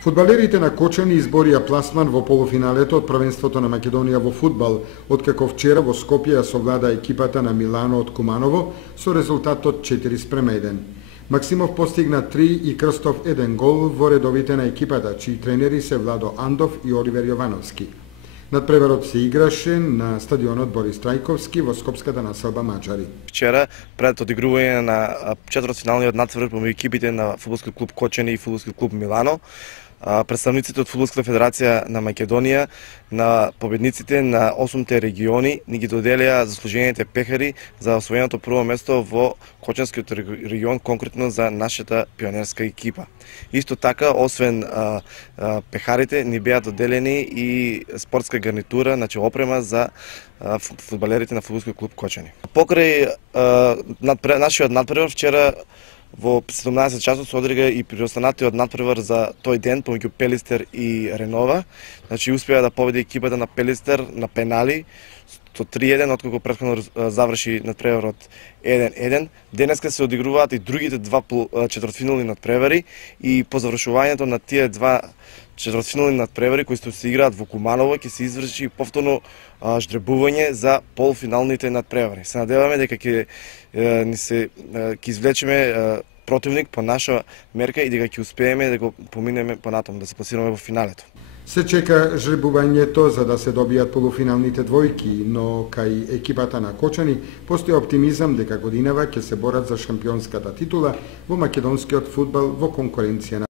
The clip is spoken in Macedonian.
Фудбалерите на Кочани изборија пласман во полуфиналето од првенството на Македонија во фудбал, откако вчера во Скопје ја совлада екипата на Милано од Куманово со резултатот 4:1. Максимов постигна 3 и Крстов 1 гол во редовите на екипата, чии тренери се Владо Андов и Оливер Јовановски. Надпреварот се играше на стадионот Борис Трајковски во скопската населба Маџари. Вчера, пред одигрување на четвртфиналниот надпревар помеѓу екипите на фудбалски клуб Кочани и фудбалски клуб Милано, представниците од Фудбалската федерација на Македонија на победниците на 8 региони ни ги доделија заслужените пехари за освоеното прво место во Кочанскиот регион, конкретно за нашата пионерска екипа. Исто така, освен пехарите, ни беа доделени и спортска гарнитура, значи опрема за фудбалерите на фудбалски клуб Кочани. Покрај нашиот надпревар вчера во 17 часот се одигра и преостанатиот надпревар за тој ден помеѓу Пелистер и Ренова. Значи успеа да победи екипата на Пелистер на пенали со 3:1, откако претходно заврши надпреварот 1:1. Денеска се одигруваат и другите два четвртфинални надпревари и по завршувањето на тие два четвртфинални надпревари кои се играат во Куманово ќе се изврши повторно ждребување за полуфиналните надпревари. Се надеваме дека ќе извлечеме противник по наша мерка и дека ќе успееме да го поминеме понатаму, да се пласираме во финалето. Се чека жребувањето за да се добијат полуфиналните двојки, но кај екипата на Кочани постои оптимизам дека годинава ќе се борат за шампионската титула во македонскиот фудбал во конкуренција на